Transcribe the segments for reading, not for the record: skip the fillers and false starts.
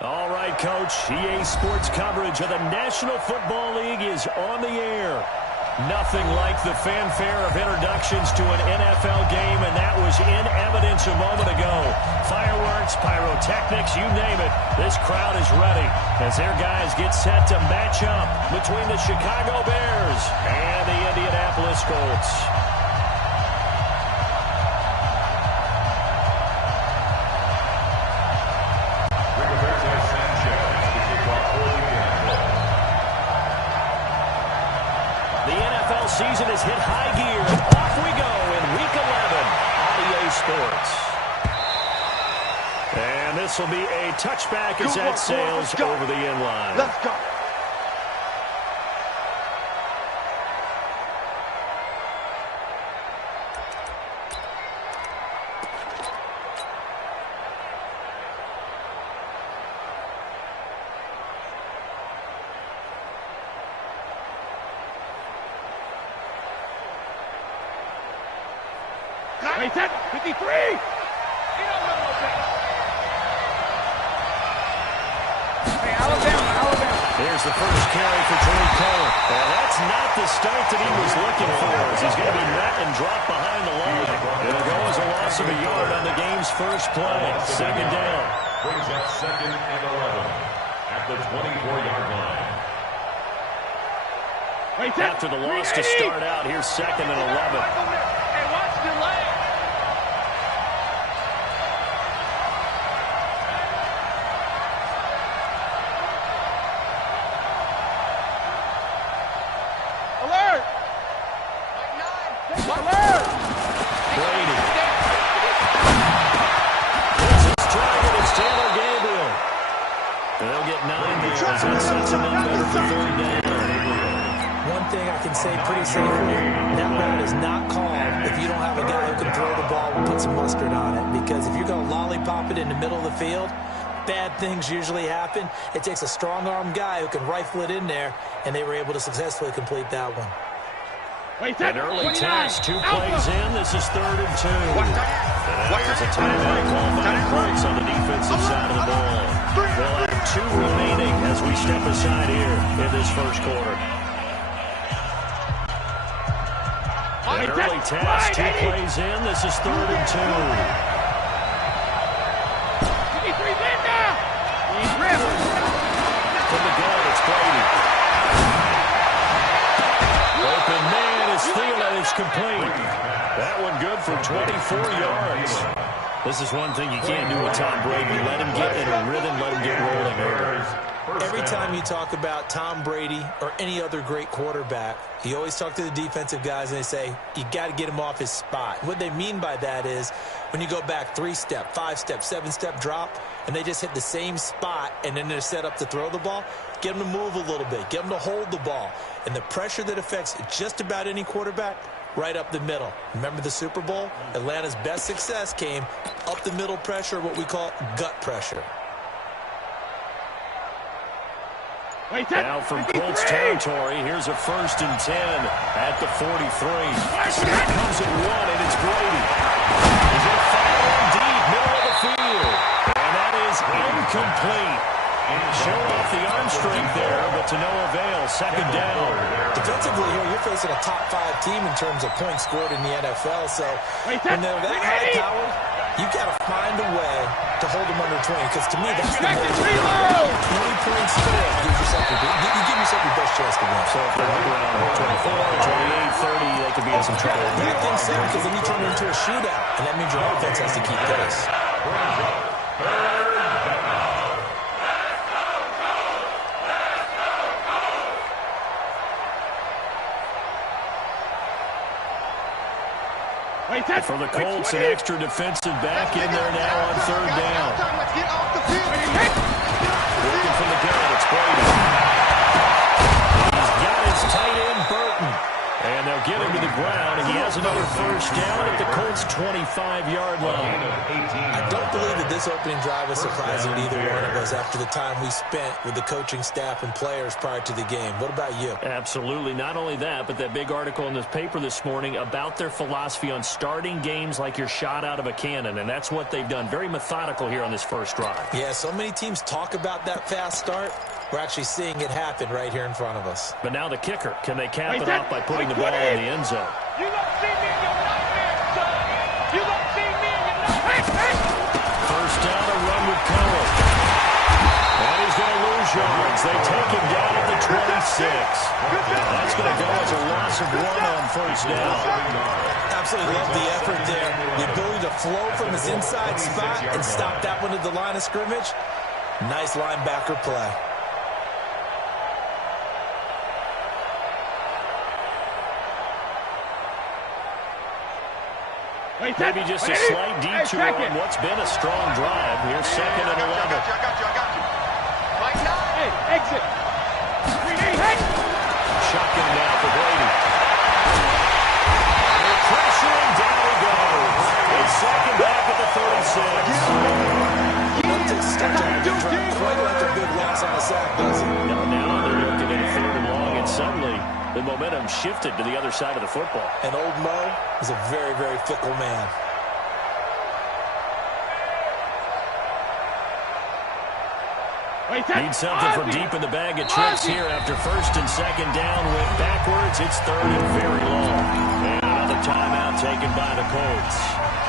All right, Coach. EA Sports coverage of the National Football League is on the air. Nothing like the fanfare of introductions to an NFL game, and that was in evidence a moment ago. Fireworks, pyrotechnics, you name it. This crowd is ready as their guys get set to match up between the Chicago Bears and the Indianapolis Colts. Season has hit high gear. Off we go in Week 11 on EA Sports. And this will be a touchback as that sails over the end line. Let's go. Wait, 53! Hey, Alabama. Here's the first carry for Troy Cole. Well, that's not the start that he was looking for. He's going to be met and dropped behind the line. It'll go as a loss of a yard on the game's first play. Second down. Brings up 2nd and 11 at the 24-yard line. After the loss to start out, here's 2nd and 11. Hey, watch the leg. Alert! Alert! Brady. This is Dragon. It's Taylor Gabriel. And they'll get 9 there as that sets them up better for 3rd down. One thing I can say pretty safely, that route is not called if you don't have a guy who can throw the ball and put some mustard on it. Because if you're going to lollipop it in the middle of the field, bad things usually happen. It takes a strong-arm guy who can rifle it in there, and they were able to successfully complete that one. An early test, 2 plays in. This is 3rd and 2. And there's a timeout call by the Colts on the defensive side of the ball. They'll have 2 remaining as we step aside here in this first quarter. An early test, 2 plays in. This is 3rd and 2. From the gun, it's Brady. Open man is Thielen. It's complete. That one good for 24 yards. This is one thing you can't do with Tom Brady. Let him get in a rhythm, let him get rolling early. Every time you talk about Tom Brady or any other great quarterback, you always talk to the defensive guys and they say, you got to get him off his spot. What they mean by that is when you go back 3-step, 5-step, 7-step drop, and they just hit the same spot and then they're set up to throw the ball, get them to move a little bit, get them to hold the ball. And the pressure that affects just about any quarterback, right up the middle. Remember the Super Bowl? Atlanta's best success came up the middle pressure, what we call gut pressure. Now from Colts territory, here's a 1st and 10 at the 43. Snap comes at 1, and it's Brady. He's going to fire in deep, middle of the field. And that is incomplete. Showing off the arm strength there, but to no avail. 2nd down. Defensively here, you're facing a top 5 team in terms of points scored in the NFL. So when they're that high powered, you've got to find a way to hold them under 20. Because to me, that's the magic. 20 points scored gives yourself you give yourself your best chance to win. So if they're around 24, 28, 30, they could be in some trouble. I think so, because then you turn it into a shootout, and that means your offense has to keep pace. For the Colts, an extra defensive back in there now on 3rd down. Working from the gun, it's Brady. He's got his tight end, Burton. And they'll get him to the ground, and he has another 1st down at the Colts' 20. 25-yard line. I don't believe that this opening drive was surprising to either one of us after the time we spent with the coaching staff and players prior to the game. What about you? Absolutely. Not only that, but that big article in this paper this morning about their philosophy on starting games like you're shot out of a cannon, and that's what they've done. Very methodical here on this first drive. Yeah, so many teams talk about that fast start. We're actually seeing it happen right here in front of us. But now the kicker. Can they cap it off by putting the ball in the end zone? You don't see me in your nightmares, son. You don't see me in your nightmares. First down, a run with Cohen. And he's going to lose yards. They take him down at the 26. That's going to go as a loss of 1 on first down. Absolutely love the effort there. The ability to flow from his inside spot and stop that one at the line of scrimmage. Nice linebacker play. Maybe just a slight detour on what's been a strong drive. Here's second and 11. I got you. Hey, exit. Shotgun now for Brady. They're pressuring, down he goes. It's second back at the 36. Quite like a big loss on a sack, does it? Now they're looking at a third and long, and suddenly the momentum shifted to the other side of the football. And old Mo is a very, very fickle man. Need something from deep in the bag of tricks here after first and second down. Went backwards. It's third and very long. And another timeout taken by the Colts.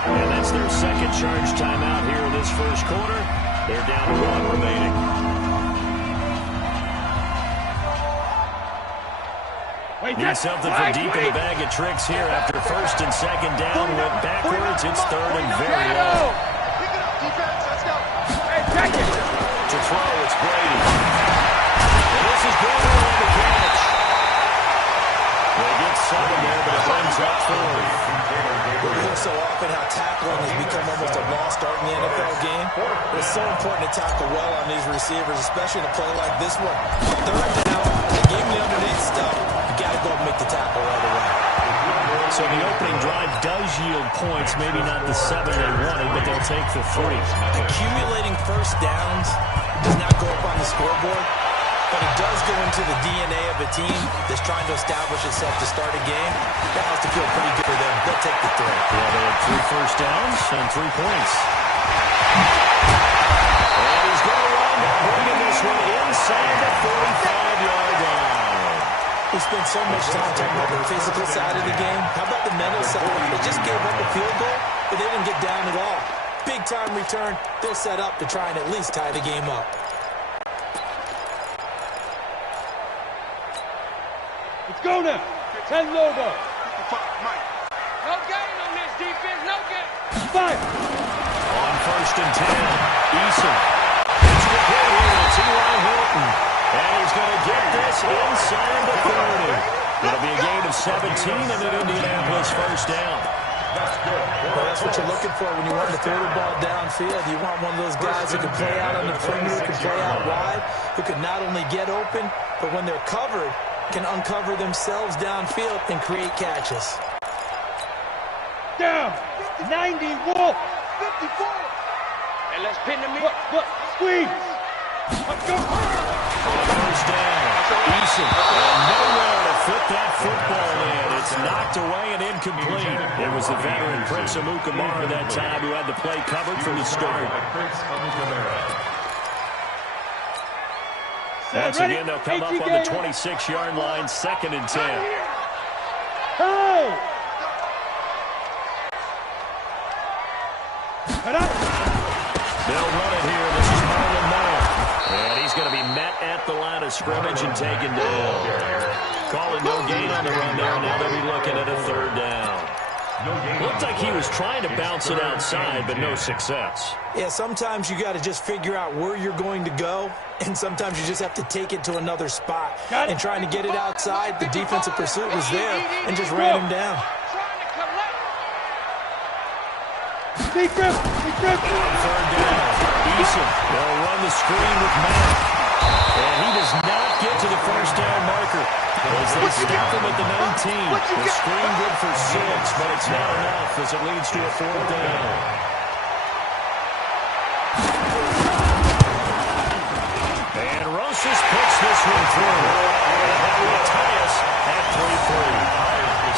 And that's their second charge timeout here in this first quarter. They're down to 1 remaining. Need something from deep in the bag of tricks here after first and second down. Went backwards. It's third and very long. Pick it up, defense. Let's go. Hey, check it. To throw, it's Brady. And this is Brady on the catch. They get 7 there, but it brings up 4. We hear so often how tackling has become almost a lost art in the NFL game. But it's so important to tackle well on these receivers, especially in a play like this one. Third down, they gave me underneath stuff. You got to go and make the tackle right away. So the opening drive does yield points, maybe not the 7 they wanted, but they'll take the 3. Accumulating first downs does not go up on the scoreboard, but it does go into the DNA of a team that's trying to establish itself to start a game. That has to feel pretty good for them. They'll take the 3. Yeah, they had 3 first downs and 3 points. And he's going to run, bringing this one inside the 45-yard line. We spent so much time talking about the physical side of the game. How about the mental side? They just gave up a field goal, but they didn't get down at all. Big-time return. They're set up to try and at least tie the game up. Let's go now. 10 Lobo. No gain on this defense. No gain. 5. On first and 10, Eason. It's the play here to T.Y. Hilton. And he's going to get this inside the 30. It'll be a gain of 17 and an Indianapolis first down. Well, that's what you're looking for when you want to throw the ball downfield. You want one of those guys who can play out on the perimeter, who can play out wide, who can not only get open, but when they're covered, can uncover themselves downfield and create catches. Down. 90 Wolf. 54. Hey, let's pin them in. Look. Squeeze. Let's go. On first down, Eason. Nowhere to fit that football in. It's knocked away and incomplete. It was the veteran Prince Amukamara that time who had the play covered from the start. Once again, they'll come up on the 26-yard line, second and 10. Hey! They'll run it here. This is Marlon Moore. And he's going to be met at the line of scrimmage and taken down. Calling no gain on the run there. Now they'll be looking at a third down. Looked like he was trying to bounce it outside, but no success. Yeah, sometimes you got to just figure out where you're going to go, and sometimes you just have to take it to another spot. And trying to get it outside, the defensive pursuit was there and just ran him down. Defense! On third down, Eason. They'll run the screen with Matt. And he does not get to the first down marker. As they stop him at the 19. The screen good for 6, but it's not enough as it leads to a 4th down. And Rosas puts this one through. And that will tie us at 3-3.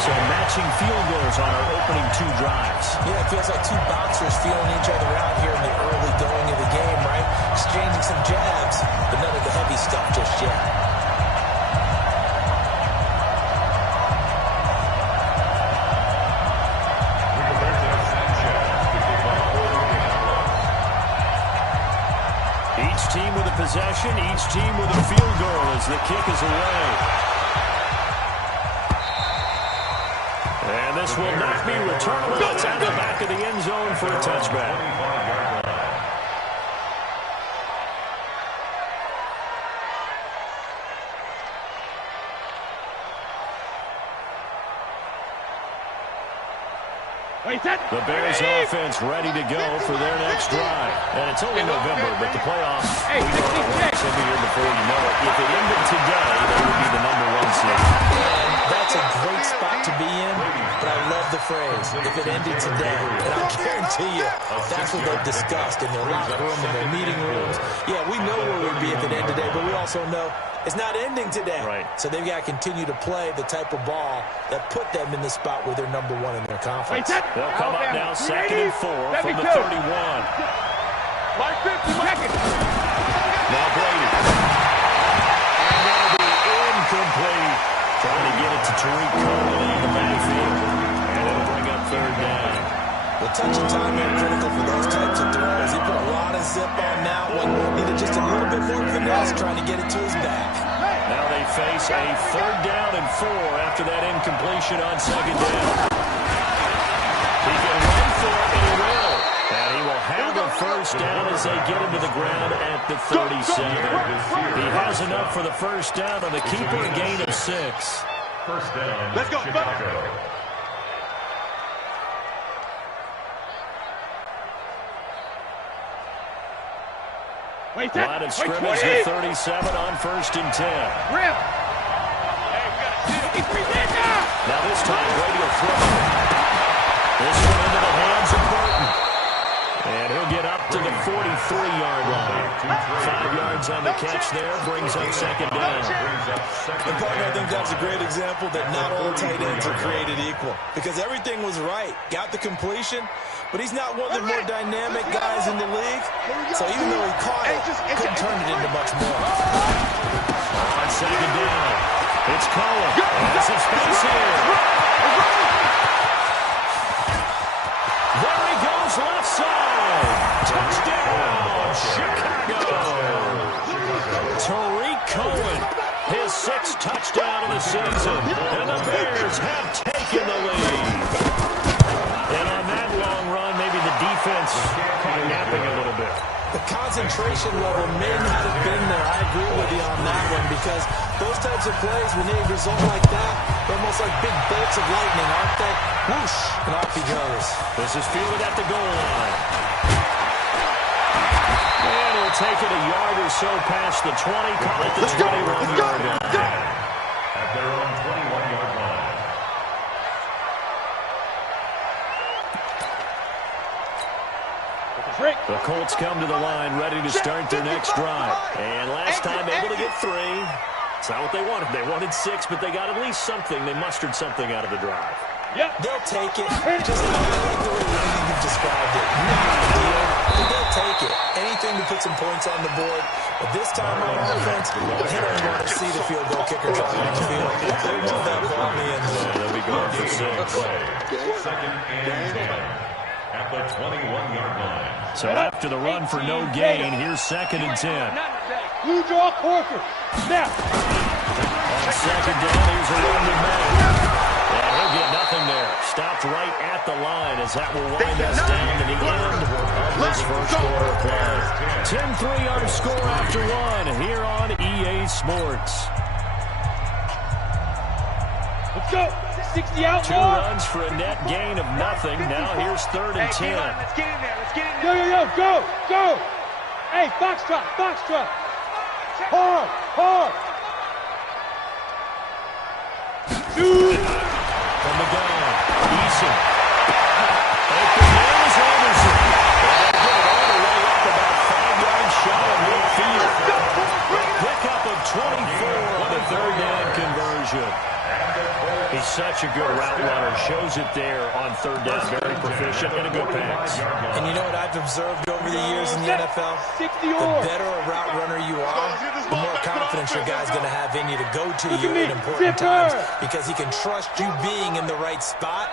So matching field goals on our opening 2 drives. Yeah, it feels like 2 boxers feeling each other out here in the early going of the game, right? Exchanging some jabs, but none of the heavy stuff just yet. Each team with a possession, each team with a field goal as the kick is away. And this will not be returnable. It's out the back of the end zone for a touchback. The Bears offense ready to go for their next drive. And it's only November, but the playoffs will be here before you know it. If it ended today, they would be the #1 seed. And that's a great spot to be in, but I love the phrase, if it ended today. And I guarantee you, that's what they've discussed in their locker room, in their meeting rooms. Yeah, we know where we'd be if it ended today, but we also know it's not ending today. Right. So they've got to continue to play the type of ball that put them in the spot where they're #1 in their conference. They'll come up now 2nd and 4 from the 31. Mark 50 seconds. Now Brady. And that'll be incomplete. Trying to get it to Tariq Cohen in the backfield. And it'll bring up 3rd down. Well, touch and time are critical for those types of throws. He put a lot of zip on that one. Needed just a little bit more finesse trying to get it to his back. Now they face a 3rd down and 4 after that incompletion on 2nd down. He can run for it, and he will. And he will have a 1st down as they get him to the ground at the 37. He has enough for the 1st down on the keeper, a gain of 6. 1st down, Let's go, Chicago. Line of scrimmage to 37 on 1st and 10. Rip. Now this time, Brady will throw it. This one into the hands of Burton. And he'll get up to the 43-yard line. 5 yards on the catch there, brings up 2nd down. And partner, I think that's a great example that not all tight ends are created equal. Because everything was right. Got the completion, but he's not one of the more dynamic guys in the league. So even though he caught it, couldn't turn it into much more. On 2nd down, it's Cohen. Has some space here. There he goes, left side. Touchdown, Chicago. Tariq Cohen, his 6th touchdown of the season. And the Bears have taken the lead. And on that long run, maybe the defense kind of napping a little bit. The concentration level may not have been there. I agree with you on that one because those types of plays, when they result like that, they're almost like big bolts of lightning, aren't they? Whoosh, and off he goes. This is fielded at the goal line. And he'll take it a yard or so past the 20, call it the 21-yard line. At their own 21-yard line. The Colts come to the line ready to start their next drive. And last time able to get 3. It's not what they wanted. They wanted 6, but they got at least something. They mustered something out of the drive. Yep. They'll take it. Just like the way you've described it. Not ideal, but they'll take it. Anything to put some points on the board. But this time on offense, they don't want to see the field goal kicker driving on the field. They want that ball in the end zone. They'll be going for 6. 2nd and 10. At the 21-yard line. So after the run for no gain, here's 2nd and 10. Blue draw quarter. Snap. On 2nd down, here's a run to man. And he'll get nothing there. Stopped right at the line as that will wind us down to the end of this first quarter of play. 10-3 our score after 1 here on EA Sports. Let's go. 60 out. 2 runs for a net gain of nothing. Now here's 3rd and 10. Let's get in there. Let's get in there. Go. Hey, Foxtrot. Hard! Hard! From the gun, Eason. Open man is Anderson. And they get it all the way up about 5 yards shy of midfield. Pickup of 24 on the third down conversion. He's such a good route runner. Shows it there on third down. Very proficient and a good pass. And you know what I've observed over the years in the NFL? The better a route runner you are, the more confidence your guy's going to have in you to go to you in important times because he can trust you being in the right spot,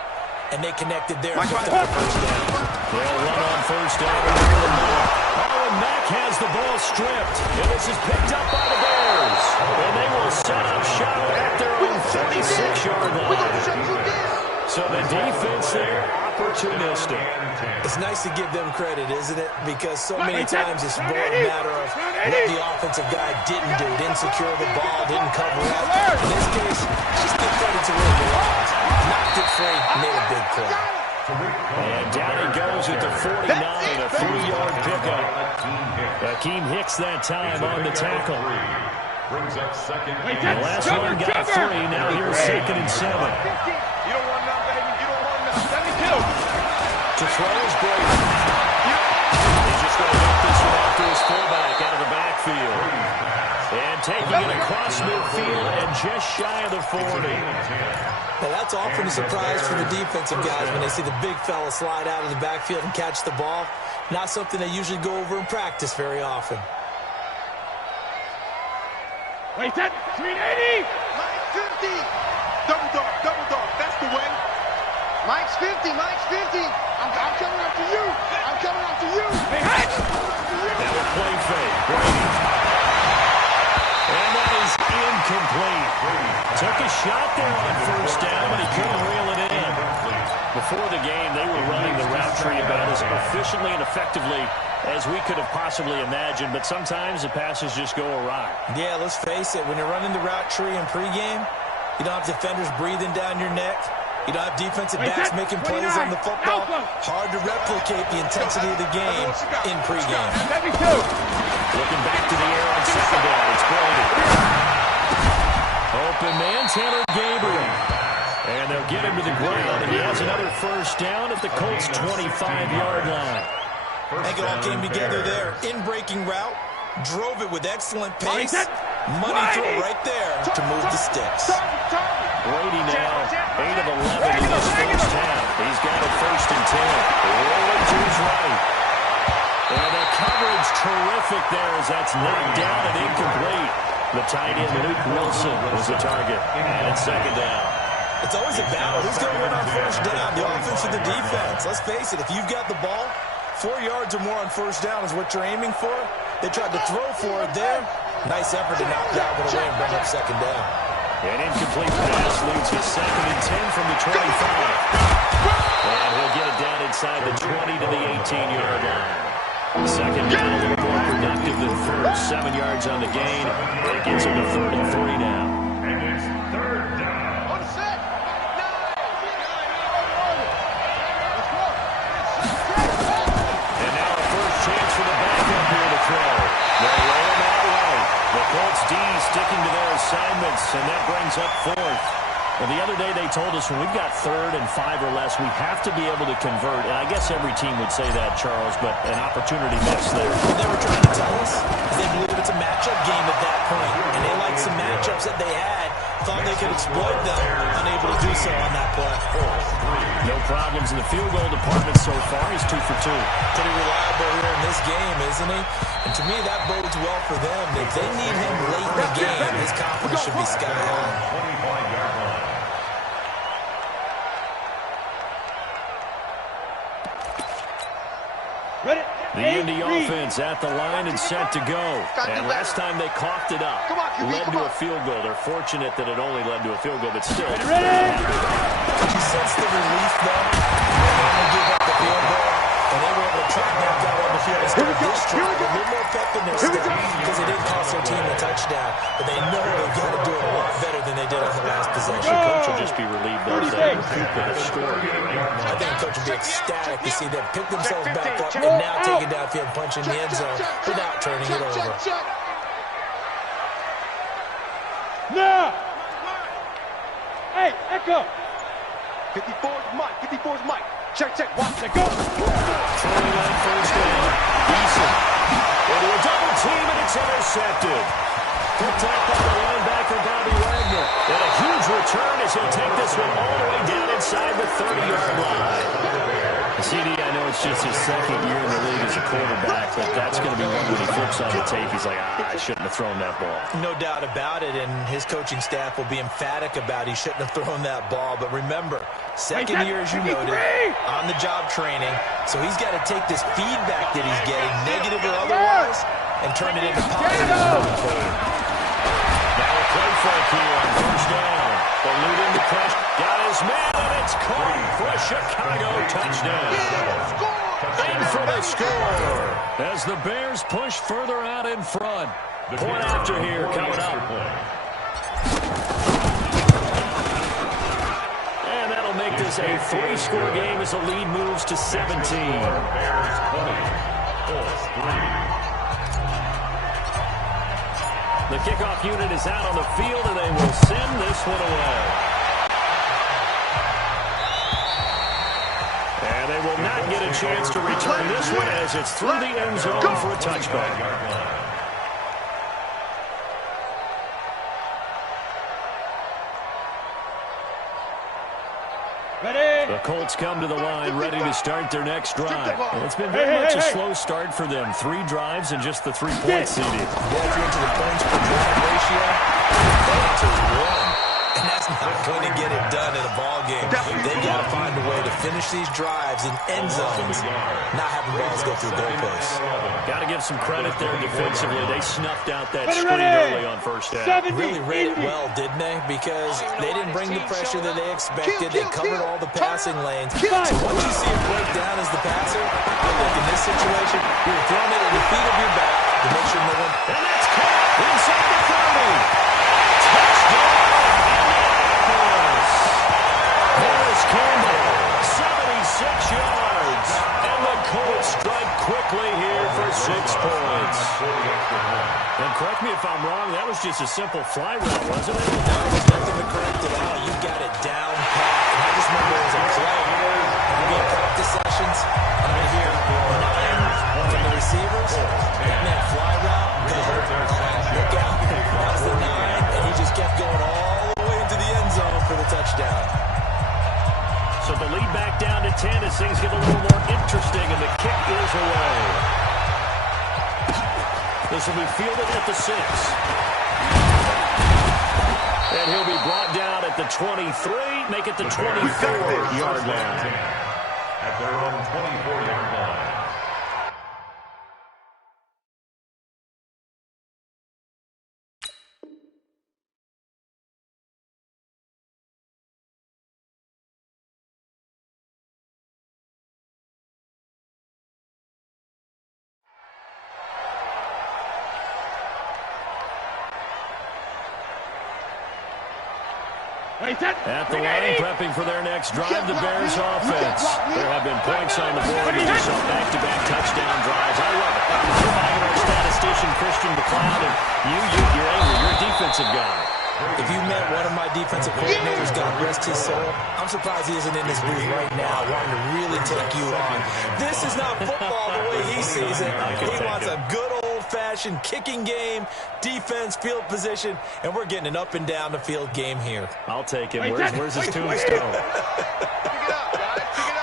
and they connected there and picked up the first down. They'll run on first down and a little more. Oh, and Mack has the ball stripped. And this is picked up by the Bears. And they will set up shop at their own 46-yard line. So the defense there, opportunistic. It's nice to give them credit, isn't it? Because so many times it's more a matter of what the offensive guy didn't do. Didn't secure the ball, didn't cover up. In this case, just give credit to where it belongs. Knocked it free, made a big play. And down he goes at the 49, a 3-yard pickup. Akeem Hicks that time on the tackle. Brings up second. The last one got 3, now here's 2nd and 7. You don't want none, baby. You don't want none. 72. To throw is Brady. He's just going to get this one out to his fullback out of the backfield. And taking it across midfield and just shy of the 40. Now that's often a surprise for the defensive guys when they see the big fella slide out of the backfield and catch the ball. Not something they usually go over in practice very often. Wait, that 380. Mike's 50. Double dog. That's the way. Mike's 50. Mike's 50. I'm coming after you. I'm coming after you. Hey, Hatch. That will play fake. Brady. And that is incomplete. Took a shot there on first down, but he couldn't reel it in. Before the game, they were running the route tree about as efficiently and effectively as we could have possibly imagined, but sometimes the passes just go awry. Yeah, let's face it. When you're running the route tree in pregame, you don't have defenders breathing down your neck. You don't have defensive backs making plays on the football. Hard to replicate the intensity of the game in pregame. Looking back to the air on second down. It's Brady. Open man, Taylor Gabriel. And they'll get him to the ground, and he has another first down at the Colts' 25-yard line. I think it all came together there. In-breaking route, drove it with excellent pace. Money throw right there to move the sticks. Brady now 8 of 11 in this first half. He's got it 1st and 10. Rolling to his right. And the coverage terrific there as that's knocked down and incomplete. The tight end Luke Wilson was the target. And it's 2nd down. It's always a battle. Who's going to win on first down? The offense or the defense? Let's face it, if you've got the ball, 4 yards or more on first down is what you're aiming for. They tried to throw for it there. Nice effort to knock that one away and bring up 2nd down. An incomplete pass leads to 2nd and 10 from the 25. And he'll get it down inside the 20 to the 18-yard line. 2nd down, a little more productive than first. 7 yards on the gain. And it gets him to 3rd and 3 now. And it's 3rd down. And now a first chance for the backup here to throw. They'll roll him out right. The Colts D sticking to their assignments, and that brings up 4th. Well, the other day they told us when we've got 3rd and 5 or less, we have to be able to convert. And I guess every team would say that, Charles, but an opportunity missed there. They were trying to tell us they believe it's a matchup game at that point, and they liked some matchups that they had. Thought they could exploit them, unable to do so on that play. No problems in the field goal department so far. He's 2 for 2. Pretty reliable here in this game, isn't he? And to me, that bodes well for them. If they need him late in the game, his confidence should be sky high. 25-yard line. Ready? The Indy offense at the line and set to go. And last time they coughed it up, led to a field goal. They're fortunate that it only led to a field goal, but still. Could you sense the relief, though? When they gave up the field goal, and they were able to track that guy on the field and start this drive. A little more pep in their step because they didn't cost their team a touchdown. But they know they've got to do it a lot better than they did on the last possession. The coach will just be relieved though that they have scored. I think the coach will be ecstatic to see them pick themselves back up and now take it downfield, punch in the end zone without turning it over. Now! Hey, Echo! 54's Mike. 54's Mike. Check, check. Watch it. Go! Throwing on first down. Eason into a double team, and it's intercepted. Picked up by the linebacker, Bobby Wagner. And a huge return as he'll take this one all the way down inside the 30-yard line. CD, I know it's just his second year in the league as a quarterback, but that's going to be one when he flips on the tape. He's like, I shouldn't have thrown that ball. No doubt about it, and his coaching staff will be emphatic about he shouldn't have thrown that ball. But remember, second year, as you noted, on-the-job training, so he's got to take this feedback that he's getting, negative or otherwise, and turn it into positive moving forward. Now a play fake here on first down. Eluding the pressure. Got his man, and it's caught for a Chicago touchdown. In for the score as the Bears push further out in front. Point after here coming up. And that'll make this a 3-score game as the lead moves to 17. Bears 20-3. The kickoff unit is out on the field, and they will send this one away. And they will not get a chance to return this one as it's through the end zone for a touchback. Ready? The Colts come to the line, ready to start their next drive. And it's been very much a slow start for them. 3 drives and just the 3 points, CD. Well, if you're into the points per drive ratio, the answer is 1. And that's not going to get it done in a ball game. They've got to find a way to finish these drives in end zones, not having balls go through goalposts. Got to give some credit there defensively. They snuffed out that screen early on first down. Really read it well, didn't they? Because they didn't bring the pressure that they expected. They covered all the passing lanes. So once you see it break down as the passer, like in this situation, you're throwing it at the feet of your back to make sure no one... And that's caught inside the 30. Touchdown, Indianapolis. Harris Campbell, 76 yards. And the Colts strike quickly here for 6 points. And correct me if I'm wrong, that was just a simple fly route, wasn't it? No, there's nothing to correct at all. You got it down pat. And I just remember it was a play. And we had practice sessions. And I hear 9 from the receivers. That meant fly route. Look out. That was the 9. And he just kept going all the way into the end zone for the touchdown. So the lead back down to 10 as things get a little more interesting, and the kick is away. This will be fielded at the 6. And he'll be brought down at the 23, make it the 24-yard line. At their own 24-yard line. At the line, prepping for their next drive, the Bears offense. There have been points on the board. We just saw back-to-back touchdown drives. I love it. You're having our statistician, Christian McLeod, and you're angry. You're a defensive guy. If you met one of my defensive coordinators, God rest his soul, I'm surprised he isn't in this booth right now wanting to really take you on. This is not football the way he sees it. He wants a good old-fashioned kicking game, defense, field position, and we're getting an up-and-down-the-field game here. I'll take him. Where's his tombstone?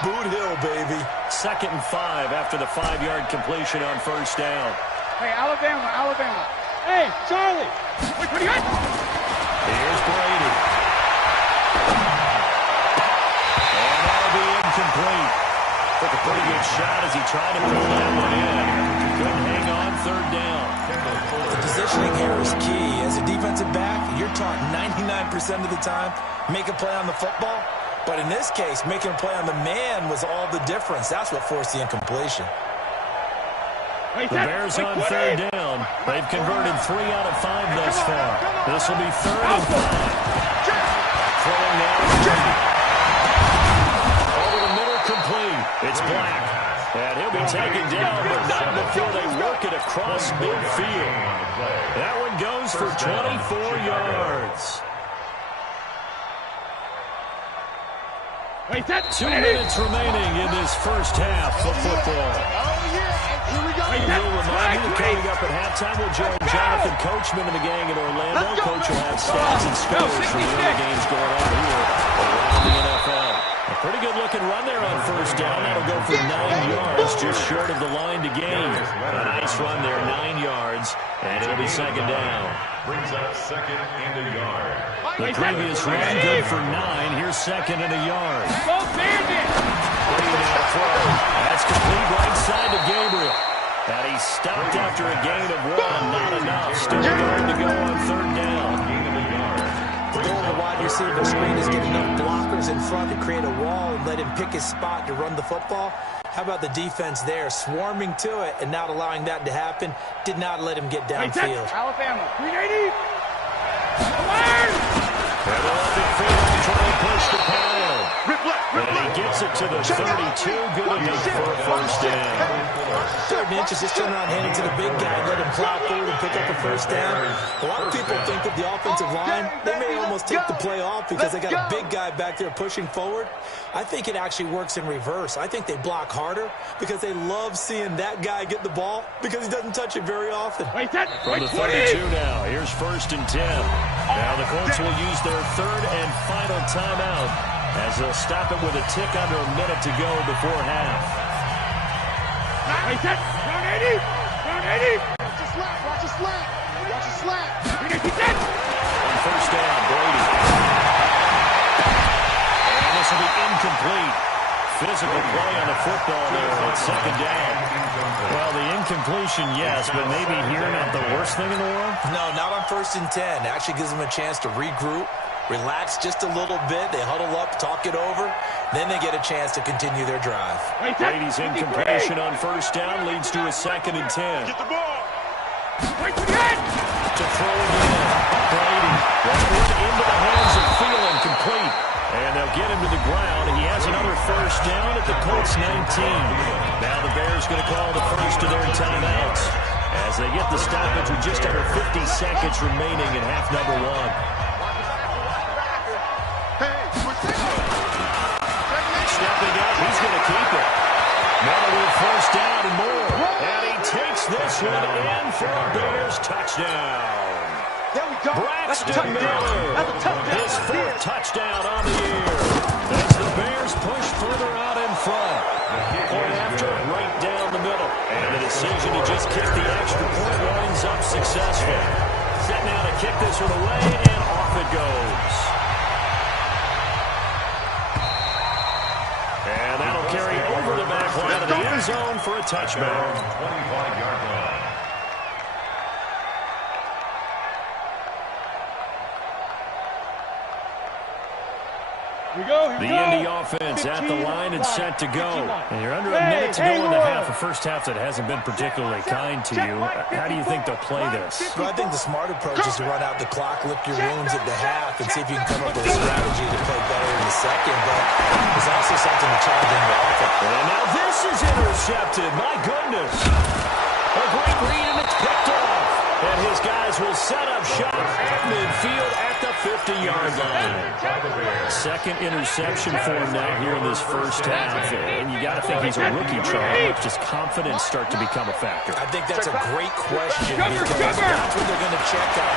Boot Hill, baby. 2nd and 5 after the 5-yard completion on first down. Hey, Alabama. Hey, Charlie. Wait, what do you got? Here's Brady. And that'll be incomplete. Took a pretty good shot as he tried to pull that one in. Couldn't hang on 3rd down. The positioning here is key. As a defensive back, you're taught 99% of the time, make a play on the football. But in this case, making a play on the man was all the difference. That's what forced the incompletion. The Bears on 3rd down. They've converted 3 out of 5 thus far. This will be 3rd and 5. Throwing now. Over the middle, complete. It's Black. And he'll be taken down, but not before they work it across midfield. That one goes for 24 yards. 2 minutes remaining in this first half of football. We'll remind you that coming up at halftime, we'll join Jonathan Coachman and the gang in Orlando. Coach will have stats and scores from the other games going on here around the NFL. A pretty good-looking run there on first down. That'll go for 9 yards, just short of the line to gain. A nice run there, 9 yards, and it'll be second down. Brings up second and a yard. The previous run, good for 9. Here's second and a yard. That's complete right side to Gabriel. And he stopped after a gain of 1. Not enough. Still a yard to go on third down. The goal of the wide receiver screen is get enough blockers in front to create a wall and let him pick his spot to run the football. How about the defense there, swarming to it and not allowing that to happen? Did not let him get downfield. Alabama, 380. And off the field, trying to push the pile. And he gets it to the 32. Good enough for a first down. Third and inches, just turn around, hand it to the big guy, and let him plow forward and pick up a first down. A lot of people think that the offensive line, they may almost take the play off because they got a big guy back there pushing forward. I think it actually works in reverse. I think they block harder because they love seeing that guy get the ball because he doesn't touch it very often. From the 32 now, here's first and 10. Now the Colts will use their third and final timeout as they'll stop it with a tick under a minute to go before half. 180. 180. Watch your slap. Watch your slap. Watch your slap. On first down, Brady. And this will be incomplete. Physical play on the football there on second down. Well, the incompletion, yes, but maybe here not the worst thing in the world? No, not on first and 10. Actually gives them a chance to regroup, relax just a little bit. They huddle up, talk it over. Then they get a chance to continue their drive. Brady's incompletion on first down leads to a second and 10. Get the ball. To throw again. Brady. That one into the hands of Thielen, complete. And they'll get him to the ground. He has another first down at the Colts 19. Now the Bears going to call the first of their timeouts as they get the stoppage with just under 50 seconds remaining in half number 1. Stepping up, he's going to keep it. Now with first down and more. And he takes this one in for a Bears touchdown. There we go. Braxton Miller, his 4th touchdown on the year. As the Bears push further out in front. Point after, right down the middle. And the decision to just kick the extra point winds up successful. Set now to kick this one away, and off it goes. And that'll carry over the back line of the end zone for a touchback. 25-yard line. The Indy offense at the line and set to go. And you're under a minute to go in the half. A first half that hasn't been particularly kind to you. How do you think they'll play this? Well, I think the smart approach is to run out the clock, lick your wounds at the half, and see if you can come up with a strategy to play better in the second. But there's also something to challenge in the offense. And now this is intercepted. My goodness. A great read, and it's picked off. And his guys will set up shop at midfield at the 50-yard line. Second interception for him now here in this first half. And you got to think he's a rookie, Charlie. Just confidence start to become a factor. I think that's a great question because that's what they're going to check on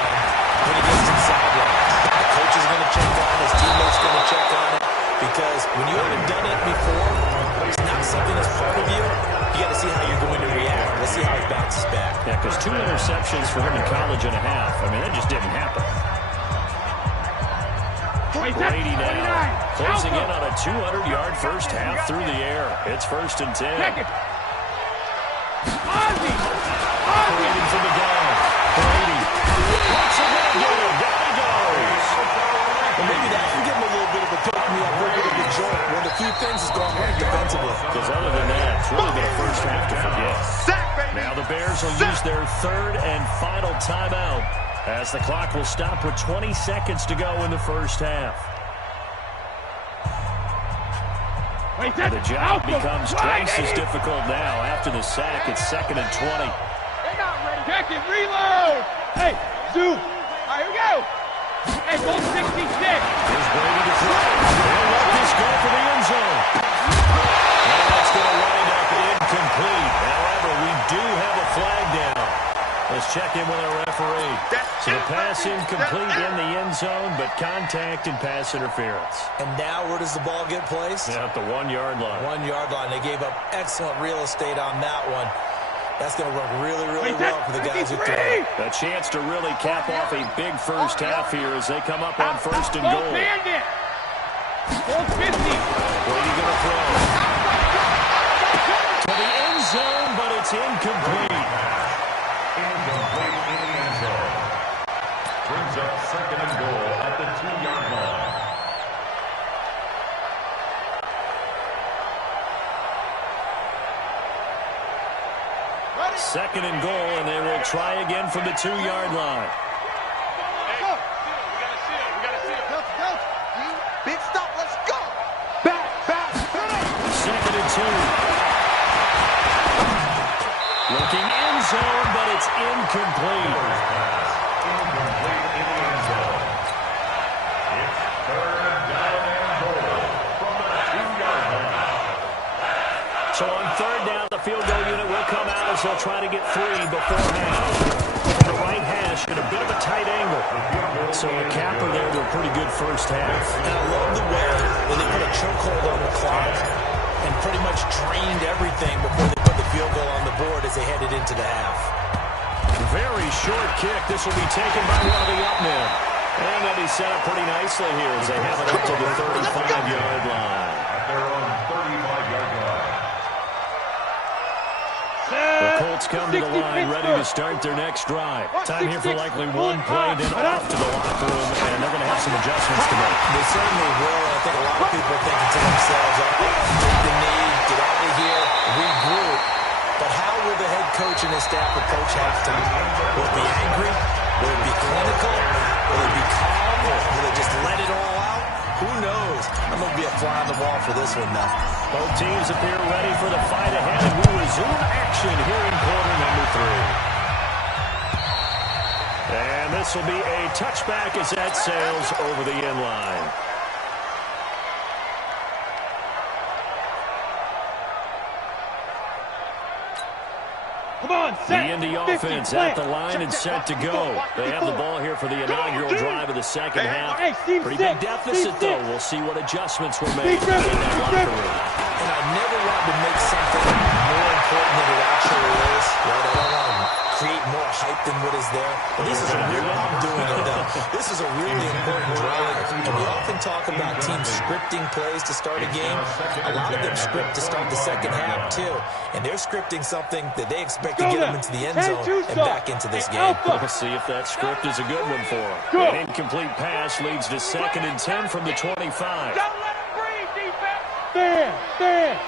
when he gets to the sideline. The coach is going to check on it. His teammates going to check on it. Because when you haven't done it before, it's not something that's part of you. You got to see how you're going to react. Let's see how he bounces back. Yeah, because 2 interceptions for him in college and a half. I mean, that just didn't happen. Brady now closing in on a 200-yard first half through the air. It's first and 10. Waiting for the gun. Brady. Once again, down he goes. Well, maybe that can give him a little bit of a pick-me-up, a little bit of a jolt when a few things has gone right defensively. Because other than that, it's really been a first half to forget. Now the Bears will use their third and final timeout as the clock will stop with 20 seconds to go in the first half. The job becomes twice as difficult now. After the sack, it's 2nd and 20. They're not ready. Check it, reload. Hey, zoom. All right, here we go. Hey, goal 66. Here's Brady to throw. They'll let this go for the end zone. And that's going to wind up incomplete. However, we do have a flag down. Let's check in with our referee. So the pass incomplete in the end zone, but contact and pass interference. And now where does the ball get placed? Yeah, at the 1-yard line. 1-yard line. They gave up excellent real estate on that one. That's going to work really, really well for the guys who throw. A chance to really cap off a big first half here as they come up on 1st and goal. Goal 50. Where are you going to throw? To the end zone, but it's incomplete. Incomplete in the end zone. Brings up 2nd and goal at the 2-yard line. Second and goal, and they will try again from the 2-yard line. Big stop, let's go. Back. 2nd and 2. Looking end zone, but it's incomplete. Incomplete in the end zone. It's 3rd down and goal from the 2-yard line. So on 3rd down, the field goal unit will come out as they'll try to get 3 before half. The right hash in a bit of a tight angle. So a capper there to a pretty good first half. And I love the way that they put a chokehold on the clock and pretty much drained everything before they put the field goal on the board as they headed into the half. Very short kick. This will be taken by one of the up men. And they'll be set up pretty nicely here as they have it up to the 35-yard line. At their own 35-yard line. The Colts come to the line ready to start their next drive. Time here for likely one play, then off to the locker room, and they're going to have some adjustments to make. They certainly will. I think a lot of people are thinking to themselves, take the knee, get out of here, regroup. But how will the head coach and his staff approach halftime? Will it be angry? Will it be clinical? Will it be calm? Will it just let it all out? Who knows? I'm going to be a fly on the wall for this one now. Both teams appear ready for the fight ahead, and we resume action here in quarter number 3. And this will be a touchback as that sails over the end line. Come on, The Indy offense at the line and set to go. They have the ball here for the inaugural drive of the second half. Pretty big deficit, though. We'll see what adjustments were made in that locker room. And I never want to make something more important than it actually is. Right? I don't want to create more hype than what is there. But this is a really, I'm doing it now. This is a really important drive. And we often talk about teams scripting plays to start a game. A lot of them script to start the second half, too. And they're scripting something that they expect to get them into the end zone and back into this game. We'll see if that script is a good one for them. An incomplete pass leads to 2nd and 10 from the 25. Don't let him breathe, defense. Stand.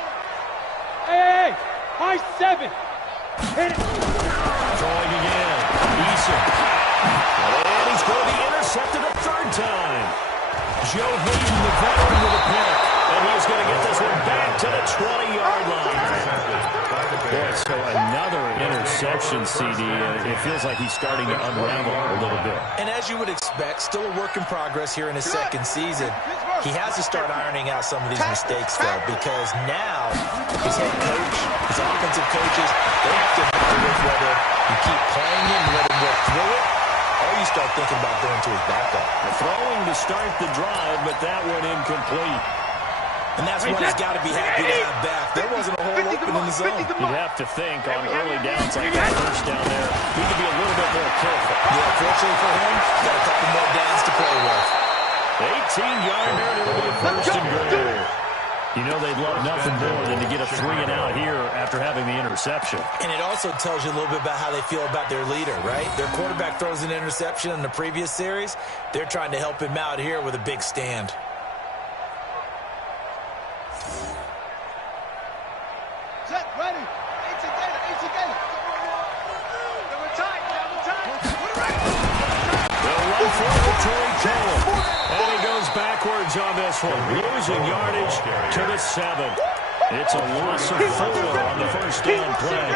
Hey, high 7. Hit it. Throwing again. Eason. And he's going to be intercepted a 3rd time. Joe Hayden, the veteran, with a pick. And he's going to get this one back to the 20-yard line. Boy, so another interception, CD. It feels like he's starting to unravel a little bit. And as you would expect, still a work in progress here in his 2nd season. He has to start ironing out some of these mistakes, though, because now his head coach, his offensive coaches, they have to deal with whether you keep playing him, let him work through it, or you start thinking about going to his backup. Throwing to start the drive, but that one incomplete. And that's what he's got to be happy to have back. There wasn't a hole open in the zone. You'd have to think on early downs like that first down there, he could be a little bit more careful. Yeah, fortunately for him, he's got a couple more downs to play with. 18-yarder, and it'll be a 1st and goal. You know they'd love nothing more than to get a 3 and out here after having the interception. And it also tells you a little bit about how they feel about their leader, right? Their quarterback throws an interception in the previous series. They're trying to help him out here with a big stand. Set, ready. Eight together. Double time. They'll run forward to Terry. And he goes backwards on this one, losing yardage to the 7. It's a loss of 4 on the first down play.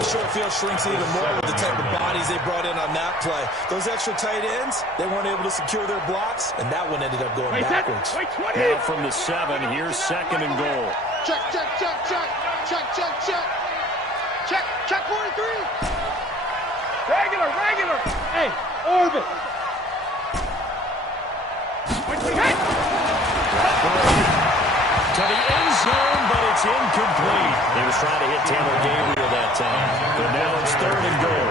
The short field shrinks even more with the type of bodies they brought in on that play. Those extra tight ends, they weren't able to secure their blocks, and that one ended up going backwards. Now from the 7, here's 2nd and goal. Check, check, check, check. Check, check, check. Check, check 43. Regular. Hey, orbit. To the end zone, but it's incomplete. He was trying to hit Taylor Gabriel that time. But now it's 3rd and goal.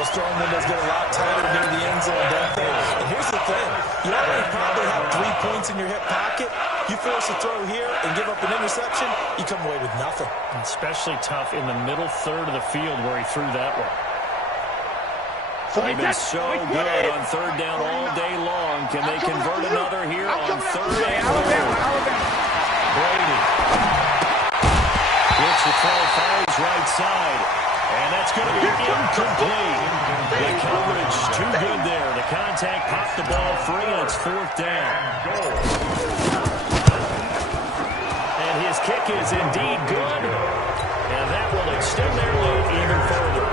Those throwing windows get a lot tighter near the end zone, don't they? And here's the thing. You already probably have 3 points in your hip pocket. You force a throw here and give up an interception, you come away with nothing. Especially tough in the middle third of the field where he threw that one. They've been so good on 3rd down all day long. Can they convert another here on 3rd and goal? Brady. Looks to throw, fires right side. And that's going to be incomplete. The coverage too good there. The contact popped the ball free, and it's 4th down. And his kick is indeed good. And that will extend their lead even further.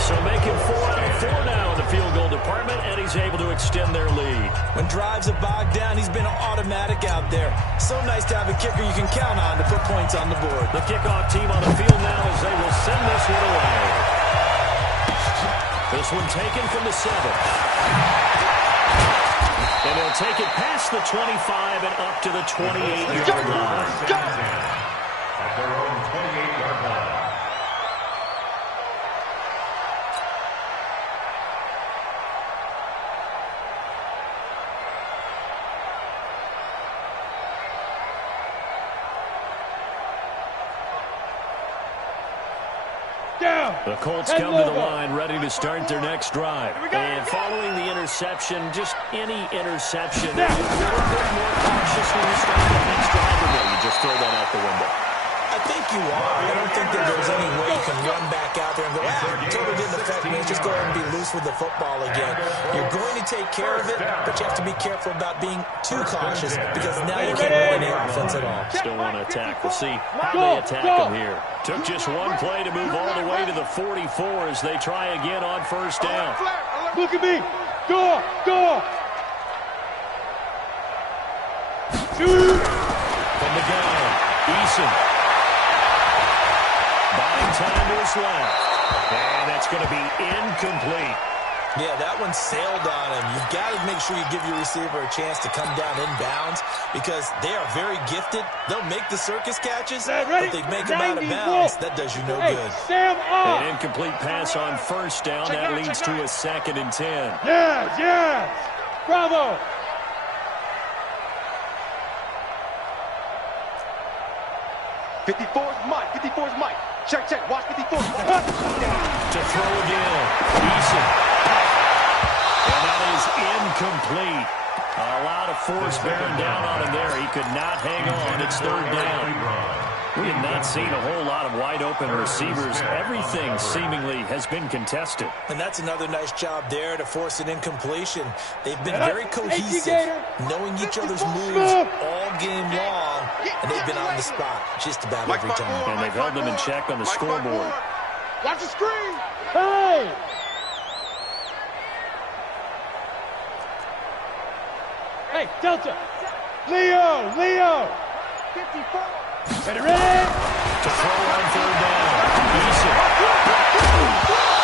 So making 4 out of 4 now in the field goal department, and he's able to extend their lead. When drives are bogged down, he's been automatic out there. So nice to have a kicker you can count on to put points on the board. The kickoff team on the field now as they will send this one away. This one taken from the 7. And they'll take it past the 25 and up to the 28-yard line. At their own 28-yard line. The Colts come to the line, ready to start their next drive. And following the interception, just any interception, you're a little bit more cautious when you start the next drive, or no, you just throw that out the window. I think you are. I don't think that there's any way you can run back out there and go, totally didn't affect me. Just go ahead and be loose with the football again. You're going to take care of it, but you have to be careful about being too cautious because now you can't run any offense at all. Still want to attack. We'll see how they attack him here. Took just one play to move all the way to the 44 as they try again on 1st down. Look at me. Go. Shoot. From the gun, Eason. Buying time to his left. And that's going to be incomplete. Yeah, that one sailed on him. You've got to make sure you give your receiver a chance to come down inbounds because they are very gifted. They'll make the circus catches, but they make them out of bounds. That does you no good. An incomplete pass on 1st down. That leads to a 2nd and 10. Yes. Bravo. '54's Mike. Check. Watch 54. To throw again. Eason. And that is incomplete. A lot of force bearing down on him there. He could not hang on. It's 3rd down. We have not seen a whole lot of wide-open receivers. Everything seemingly has been contested. And that's another nice job there to force an incompletion. They've been very cohesive, knowing each other's moves all game long, and they've been on the spot just about every time. And they've held them in check on the scoreboard. Watch the screen. Hey. Hey, Delta. Leo. 54. Ready. To throw on 3rd down. Eason.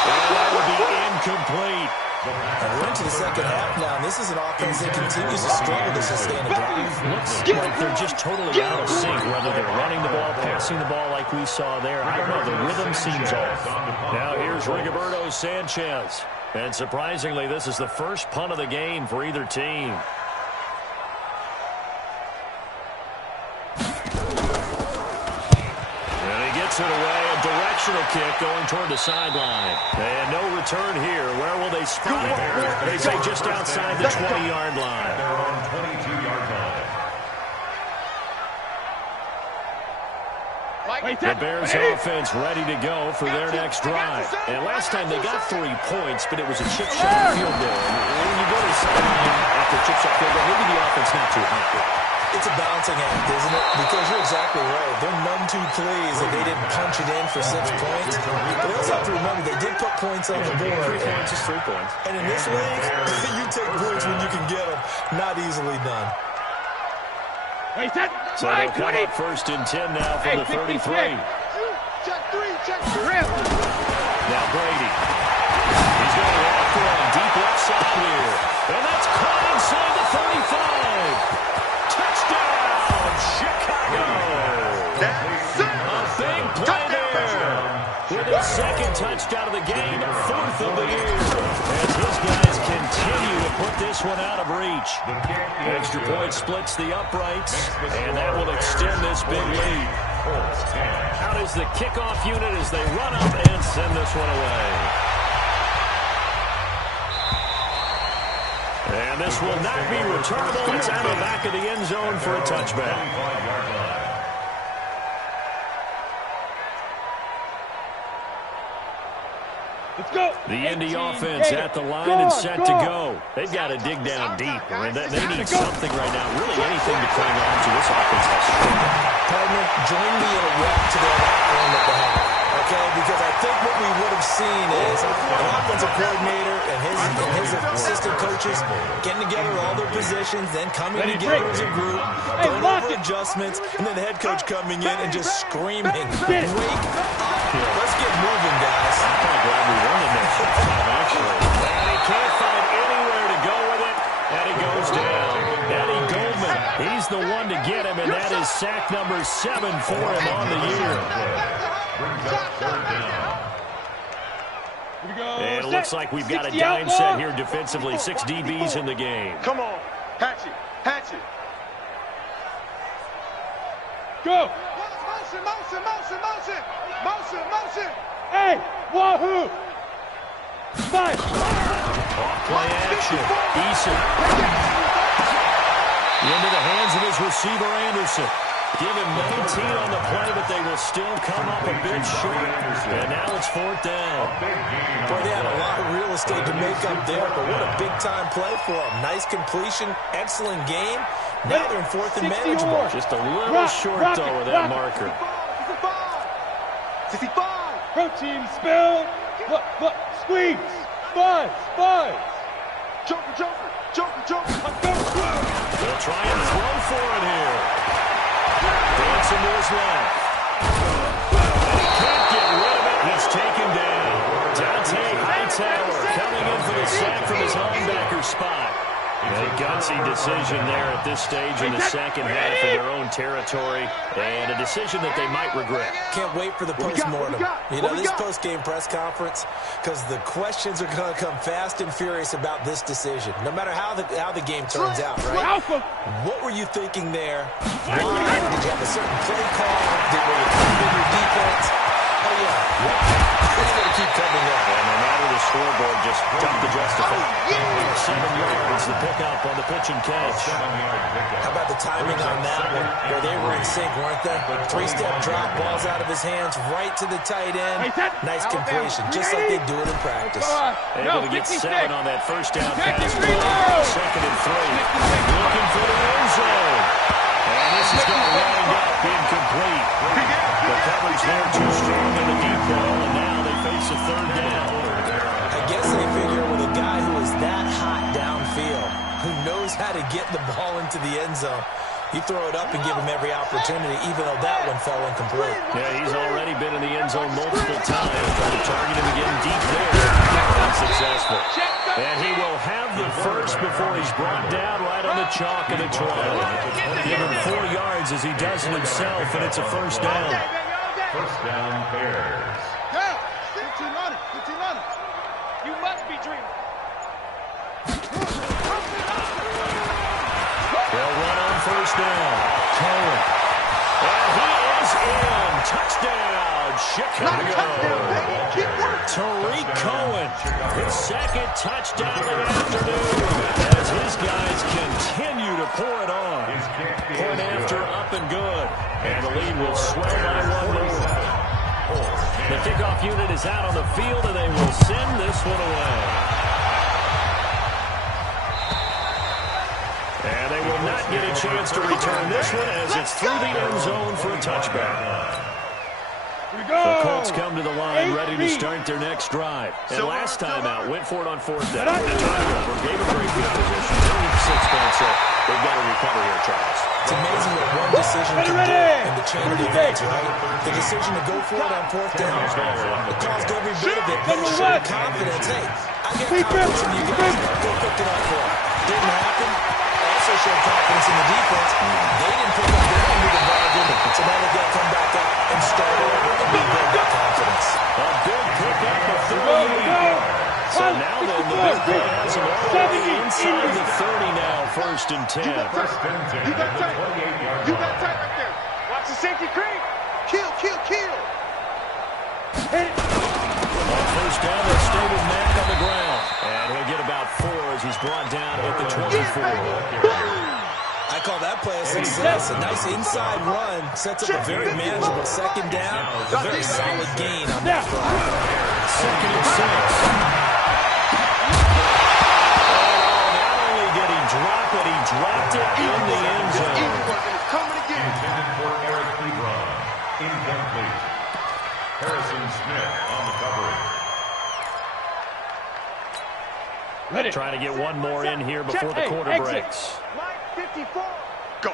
And that would be incomplete. And we're into the second half now, and this is an offense that continues to struggle to sustain a drive. Looks like they're just totally out of sync, whether they're running the ball, passing the ball like we saw there. I don't know, the rhythm seems off. Now here's Rigoberto Sanchez. And surprisingly, this is the first punt of the game for either team. It away, a directional kick going toward the sideline. And no return here. Where will they spot it? They say just outside the 20-yard line. Their own 22-yard line. The Bears offense ready to go for their next drive. And last time they got 3 points, but it was a chip shot field goal. And when you go to the sideline after a chip shot field goal, maybe the offense not too happy. It's a balancing act, isn't it? Because you're exactly right. They're none too pleased that they didn't punch it in for 6 points. But they also have to remember they did put points on the board. 3 points is 3 points. And in this league, you take points when you can get them. Not easily done. So they'll come up 1st and 10 now from the 33. Check 3, check 3. Now Brady. He's going to walk one deep left side here. And that's caught inside the 35. Touchdown, Chicago. That's it. A big play there. With his 2nd touchdown of the game, 4th of the year. As his guys continue to put this one out of reach. Extra point splits the uprights, and that will extend this big lead. Out is the kickoff unit as they run up and send this one away. And this will not be returnable. It's out of the back of the end zone for a touchback. Let's go. The Indy offense at the line and set to go. They've got to dig down deep. I mean, they need something right now, really anything to cling on to. This offense has struggled. Partner, join me in a walk to their locker room at the half. Okay, because I think what we would have seen is an offensive coordinator and his assistant coaches getting together all their positions, then coming together as a group, going over adjustments, and then the head coach coming in and just screaming, "Wake up! Let's get moving, guys." I'm kind of glad we won in that time, actually. And he can't find anywhere to go with it, and he goes down. Eddie Goldman, he's the one to get him, and that is sack number 7 for him on the year. And it looks like we've got a dime set here defensively. 6 DBs in the game. Come on. Hatch it. Hatch it. Go. Motion, motion, motion, motion. Motion, motion. Hey, wahoo. 5. Play action. Eason. Into the hands of his receiver, Anderson. Give him 19 on the play, but they will still come up a bit short. And now it's 4th down. Boy, they had a lot of real estate to make up there, but what a big-time play for them. Nice completion, excellent game. Now they're in 4th and manageable. Just a little short, though, with that marker. 65. Protein spill. Look, squeeze. Buzz. Joker, joker, joker, joker. They'll try and throw for it here. Dancing to his left. And he can't get rid of it. He's taken down. Dante Hightower coming in for the sack from his linebacker spot. A gutsy decision there at this stage in the second half of their own territory, and a decision that they might regret. Can't wait for the post-mortem. You know, this post-game press conference, because the questions are going to come fast and furious about this decision, no matter how the game turns out, right? What were you thinking there? Why? Did you have a certain play call? Were you confident in your defense? Oh, yeah. Why? It's going to keep coming up. And no matter the scoreboard, just dump the justify. 7 yards, the pickup on the pitch and catch. How about the timing on that one? Where they were in sync, weren't they? 3-step drop, balls out of his hands, right to the tight end. Nice completion, just like they do it in practice. Able to get 7 on that first down pass. 2nd and 3. Looking for the end zone. And this is going to wind up incomplete. The coverage there too strong in the deep ball, and now they face a 3rd down. I guess they figure with a guy who is that hot downfield, who knows how to get the ball into the end zone, you throw it up and give him every opportunity, even though that one fell incomplete. Yeah, he's already been in the end zone multiple times. Trying to target him again deep there. Unsuccessful. And he will have the first before he's brought down right on the chalk of the 12. Give him 4 yards as he does it himself, and it's a 1st down. First down, Bears. Yeah, 15 on it, 15 on it. You must be dreaming. They'll run on 1st down. Cohen. And he is in. Touchdown, Chicago. Tariq Cohen, his 2nd touchdown of the afternoon as his guys continue to pour it on. Point after up and good. And the lead will swell by one more. The kickoff unit is out on the field, and they will send this one away. And they will not get a chance to return this one as it's through the end zone for a touchback. The Colts come to the line ready to start their next drive. And last time out, went for it on fourth down. The turnover gave a great good position. 6 points up. They've got to recover here, Charles. It's amazing what one decision can do in the chain of events, right? The decision to go for it on fourth down. It caused every bit of it, but it showed confidence. Hey, I get confidence in you guys. Go pick it up for it. Didn't happen. Also showed confidence in the defense. They didn't pick up their end of the bargain, so now they've got to come back out and start over and rebuild that confidence. A big pickup of 38. So now then, the big play has them all the way inside the 30 now, 1st and 10. You got tight. You got tight right there. Watch the safety creep. Kill. On first down, they'll stay with Mack on the ground. And he'll get about 4 as he's brought down at the 24. I call that play a success. A nice inside run sets up a very manageable 2nd down. A very solid gain on that drive. 2nd and 6. Drop it. He dropped it in the end zone. It's coming again. Intended for Eric Lebron. Incomplete. Harrison Smith on the coverage. Ready. Trying to get one more in here before the quarter breaks. Mike 54. Go.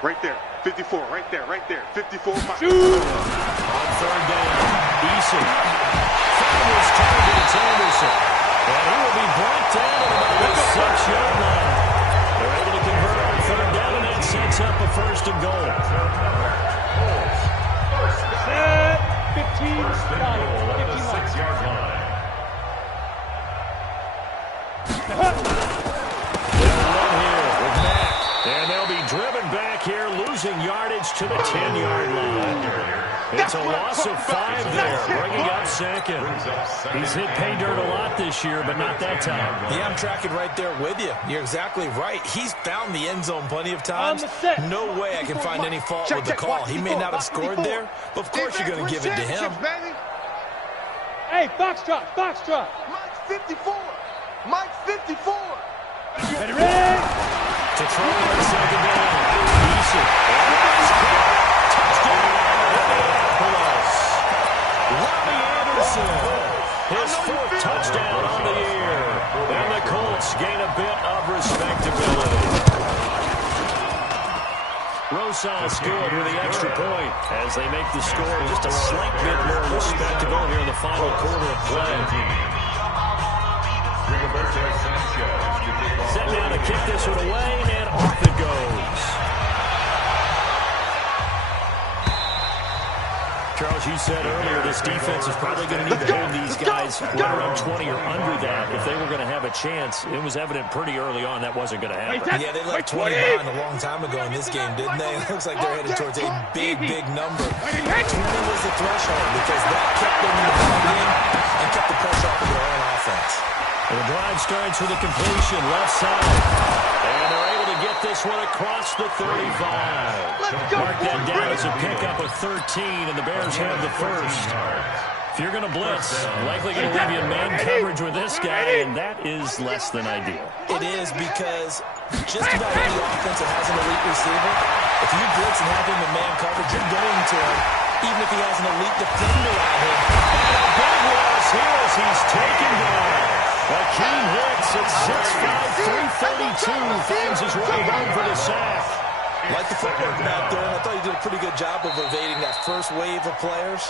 Right there. 54. Right there. 54. Mike. Shoot. On 3rd down, Eason. Found his target. It's Anderson. And he will be brought down at about the 6-yard line. They're able to convert on 3rd down, and that sets up a 1st and goal. Set. 15. First and goal at the 6-yard line. They'll run here with Mack. And they'll be driven back here, losing yardage to the 10-yard line. It's a loss of 5 there, bringing up 2nd. He's hit pay dirt a lot this year, but not that time. Yeah, I'm tracking right there with you. You're exactly right. He's found the end zone plenty of times. No way I can find any fault with the call. He may not have scored there, but of course you're going to give it to him. Hey, box drop. Mike 54. Mike 54. Ready. To throw on 2nd down. Eason. Touchdown. Robbie Anderson, his 4th touchdown on the year. And the Colts gain a bit of respectability. Rosas good with the extra point as they make the score just a slight bit more respectable here in the final quarter of play. Set down to kick this one away, and off it goes. Charles, you said earlier this defense is probably going to need to hold these guys right around 20 or under that if they were going to have a chance. It was evident pretty early on that wasn't going to happen. Yeah, they left 20 behind a long time ago in this game, didn't they? It looks like they're headed towards a big number. 20 was the threshold because that kept them in the ball game and kept the pressure off of their own offense. And the drive starts with a completion left side. And they're able to get this one across the 35. Mark that down as a pickup of 13, and the Bears have the 1st. If you're going to blitz, likely going to leave you in man coverage with this guy, and that is less than ideal. It is because just about any offense that has an elite receiver, if you blitz and have him in man coverage, you're going to him, even if he has an elite defender on him. And a big loss here as he's taken down. Akeem Hicks at 6'5", 332, finds his way home for the sack. Like the footwork back there, and I thought he did a pretty good job of evading that first wave of players.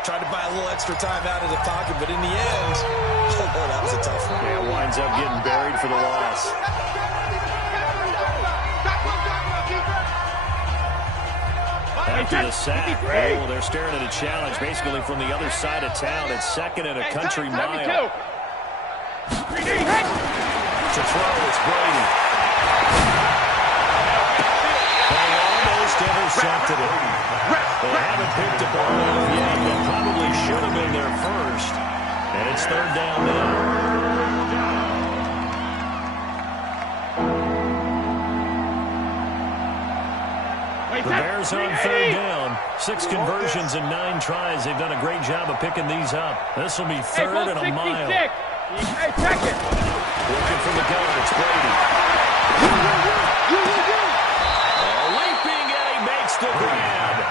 Tried to buy a little extra time out of the pocket, but in the end, that was a tough one. Yeah, winds up getting buried for the loss. After the sack, they're staring at a challenge basically from the other side of town. It's 2nd and a country mile. To throw, it's Brady. They almost intercepted it. They haven't picked the ball up yet. That probably should have been their first. And it's 3rd down now. 3 Bears on third down. 6 conversions and 9 tries. They've done a great job of picking these up. This will be third and a mile. Hey, check it. Looking from the gun, it's Brady. Leaping, and he makes the grab.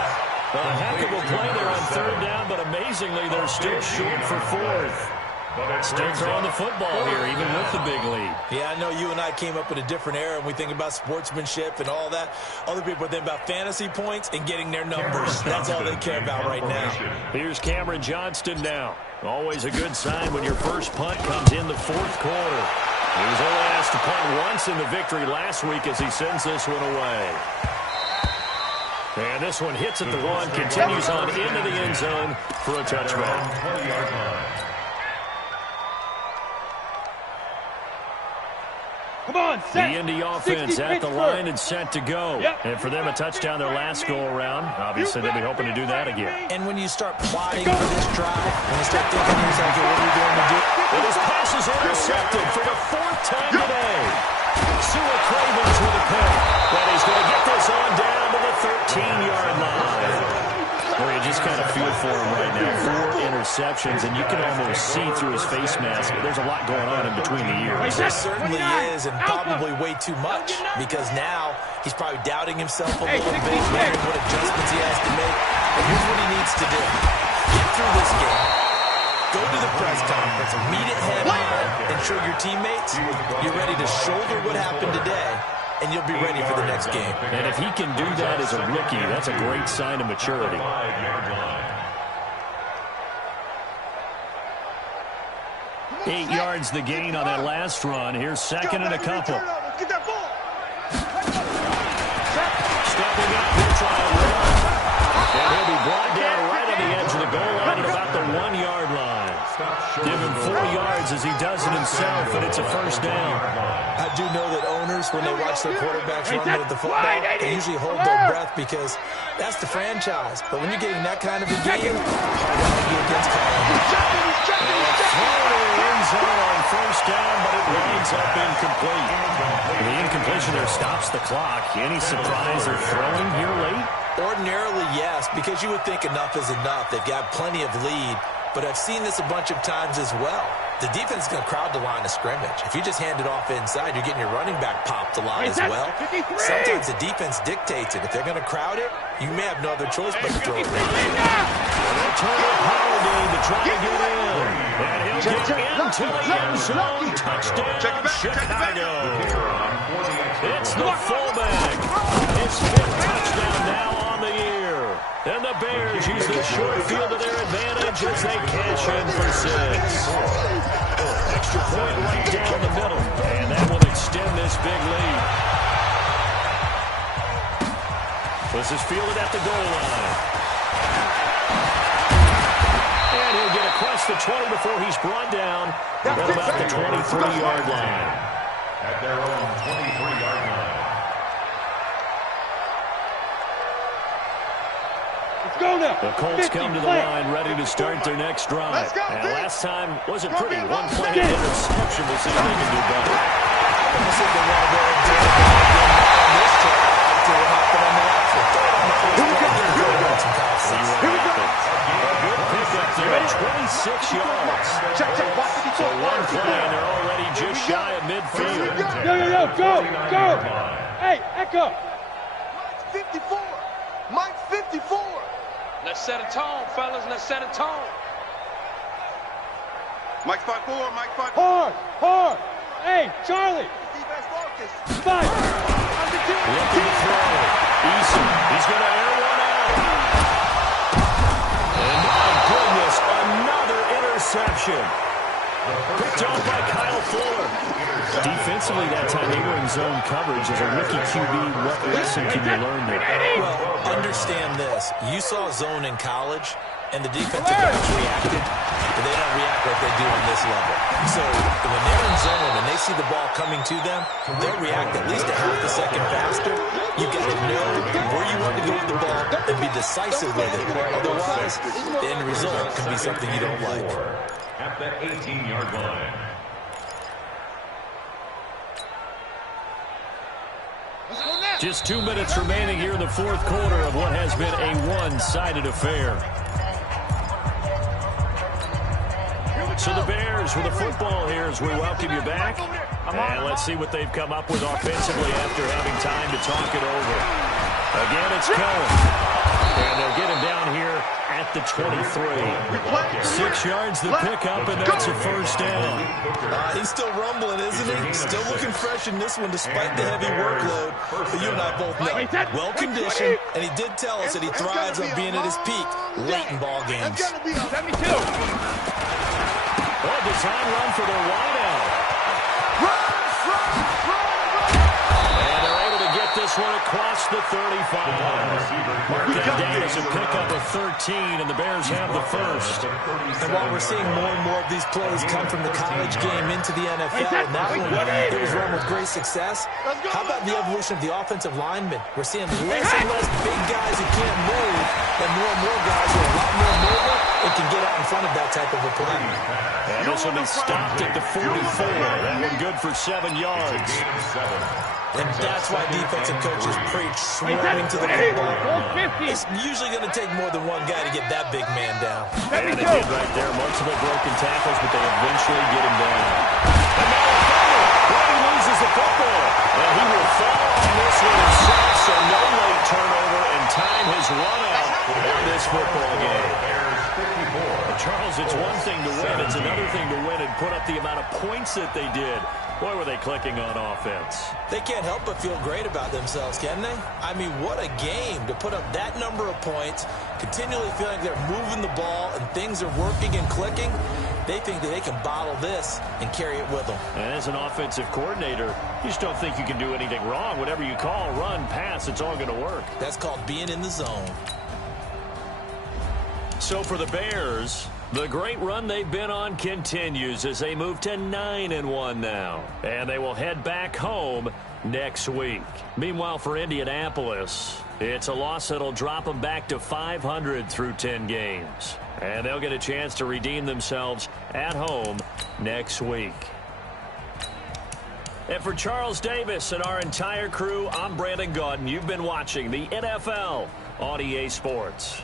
A heck of a play there on third down, but amazingly, they're still short for fourth. Still throwing the football here, even with the big lead. Yeah, I know you and I came up in a different era, and we think about sportsmanship and all that. Other people think about fantasy points and getting their numbers. That's all they care about right now. Here's Cameron Johnston now. Always a good sign when your first punt comes in the fourth quarter. He was only asked to punt once in the victory last week as he sends this one away. And this one hits at the 1, continues on into the end zone for a touchback. Come on, set. The Indy offense at the line and set to go. Yep. And for them, a touchdown their last go-around. Obviously, they'll be hoping to do that again. And when you start plotting for this drive, when you start thinking to yourself, okay, what are we going to do? And his pass is intercepted for the 4th time today. Sewell Cravens with a pick. But he's going to get this on down to the 13-yard line. Where you just kind of feel for him right now. 4 interceptions, and you can almost see through his face mask. There's a lot going on in between the ears. There certainly is, and probably way too much, because now he's probably doubting himself a little bit, wondering what adjustments he has to make. But here's what he needs to do. Get through this game. Go to the press conference, meet it head on, and show your teammates you're ready to shoulder what happened today, and you'll be ready for the next game. And if he can do that as a rookie, that's a great sign of maturity. 8 yards the gain on that last run. Here's second and a couple. Get that ball. Stepping up, he'll try a run. And he'll be brought down right on the edge of the goal line at about the 1-yard line. Give him 4 yards as he does it himself, and it's a first down. I do know that owners, when they watch their quarterbacks run with the football, they usually hold their breath because that's the franchise. But when you're getting that kind of a game, hard to argue against calling. Zone on first down, but it winds up incomplete. The incompletion there stops the clock. Any surprise they're throwing here late? Ordinarily, yes, because you would think enough is enough. They've got plenty of lead, but I've seen this a bunch of times as well. The defense is going to crowd the line of scrimmage. If you just hand it off inside, you're getting your running back popped a lot as well. Sometimes the defense dictates it. If they're going to crowd it, you may have no other choice but to throw it right They'll turn it Holiday to try to get in. And he'll get into the end zone. Touchdown, Chicago. It's the fullback. His 5th touchdown now on the year. And the Bears use the short field to their advantage as they cash in for 6. Extra point right down the middle. And that will extend this big lead. This is fielded at the goal line. And he'll get across the 20 before he's brought down at about the 23-yard line. At their own 23-yard line. The Colts come to the line ready to start their next drive. And last time wasn't pretty. One play and interception. We'll see if they can do better. Let's see if they want to go and do it again this time after what happened on the last one. Good pickup there at 26 yards. So one play and they're already just shy of midfield. Go. Hey, Echo. Mike 54. Mike 54. Let's set a tone, fellas. Let's set a tone. Mike 5-4. Mike 5-4. Hard. Hey, Charlie. Defense focus. 5. Looking to throw. Eason. He's going to air one out. And my goodness, another interception. Picked off by Kyle Fuller. Defensively that time, they were in zone coverage. As a rookie QB, what lesson can you learn there? Well, understand this. You saw zone in college, and the defensive backs reacted, but they don't react like they do on this level. So when they're in zone and they see the ball coming to them, they'll react at least a half a second faster. You've got to know where you want to go with the ball and be decisive with it. Otherwise, the end result can be something you don't like. At the 18-yard line. Let's go now. Just 2 minutes remaining here in the fourth quarter of what has been a one-sided affair. So the Bears with the football here as we welcome you back. And let's see what they've come up with offensively after having time to talk it over. Again, it's Cohen. And they'll get him down here at the 23. 6 yards the pickup, and that's a first down. He's still rumbling, isn't he? Still looking fresh in this one despite the heavy workload. But you and I both know, well-conditioned, and he did tell us that he thrives on being at his peak late in ball games. 72. Well, design run for their wideout. And they're able to get this one across the 35. Mark that down as a pickup of 13, and the Bears have the first. And while we're seeing more and more of these plays come from the college game into the NFL, and that one, it was run with great success. How about the evolution of the offensive linemen? We're seeing less and less big guys who can't move, and more guys who are a lot more mobile and can get out in front of that type of a play. And this will be stopped at the 44. That one good for 7 yards. And that's why defensive coaches preach swarming to the football. It's usually going to take more than one guy to get that big man down. And they did right there. Multiple broken tackles, but they eventually get him down. And now a fumble. Brady loses the football. And he will fall on this one himself, so no late turnover, and time has run out in this football game. Charles, it's one thing to win. It's another thing to win and put up the amount of points that they did. Boy, were they clicking on offense. They can't help but feel great about themselves, can they? I mean, what a game to put up that number of points, continually feeling like they're moving the ball and things are working and clicking. They think that they can bottle this and carry it with them. And as an offensive coordinator, you just don't think you can do anything wrong. Whatever you call, run, pass, it's all going to work. That's called being in the zone. So for the Bears, the great run they've been on continues as they move to 9-1 now. And they will head back home next week. Meanwhile, for Indianapolis, it's a loss that'll drop them back to 500 through 10 games. And they'll get a chance to redeem themselves at home next week. And for Charles Davis and our entire crew, I'm Brandon Gaudin. You've been watching the NFL on EA Sports.